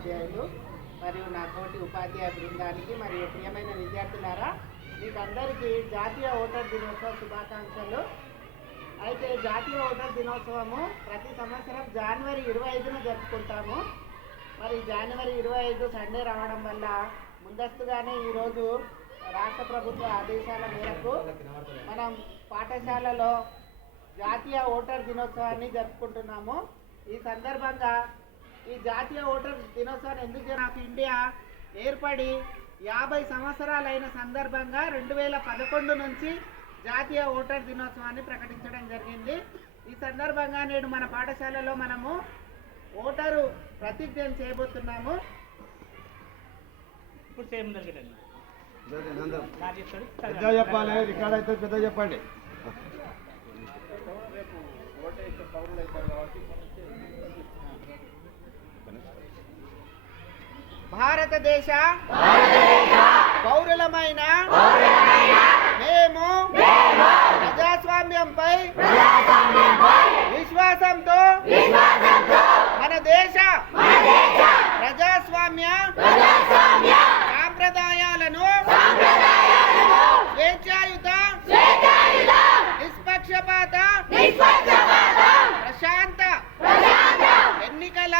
ఉపాధ్యాయులు మరియు నా తోటి ఉపాధ్యాయ బృందానికి మరియు ప్రియమైన విద్యార్థులారా, మీకందరికీ జాతీయ ఓటర్ దినోత్సవ శుభాకాంక్షలు. అయితే జాతీయ ఓటర్ దినోత్సవము ప్రతి సంవత్సరం జనవరి 25న జరుపుకుంటాము. మరి జనవరి 25 సండే రావడం వల్ల ముందస్తుగానే ఈరోజు రాష్ట్ర ప్రభుత్వ ఆదేశాల మేరకు మనం పాఠశాలలో జాతీయ ఓటర్ దినోత్సవాన్ని జరుపుకుంటున్నాము. ఈ సందర్భంగా ఈ జాతీయ ఓటర్ దినోత్సవాన్ని ఎందుకు నాకు ఇండియా ఏర్పడి 50 సంవత్సరాలైన సందర్భంగా 2011 నుంచి జాతీయ ఓటర్ దినోత్సవాన్ని ప్రకటించడం జరిగింది. ఈ సందర్భంగా నేడు మన పాఠశాలలో మనము ఓటరు ప్రతిజ్ఞ చేయబోతున్నాము. ఇప్పుడు చెప్పండి, రికార్డ్ అయితే పెద్ద చెప్పండి. భారతదేశ పౌరులమైన మేము ప్రజాస్వామ్యంపై విశ్వాసంతో మన దేశ ప్రజాస్వామ్య సాంప్రదాయాలను స్వేచ్ఛాయుత నిష్పక్షపాత ప్రశాంత ఎన్నికల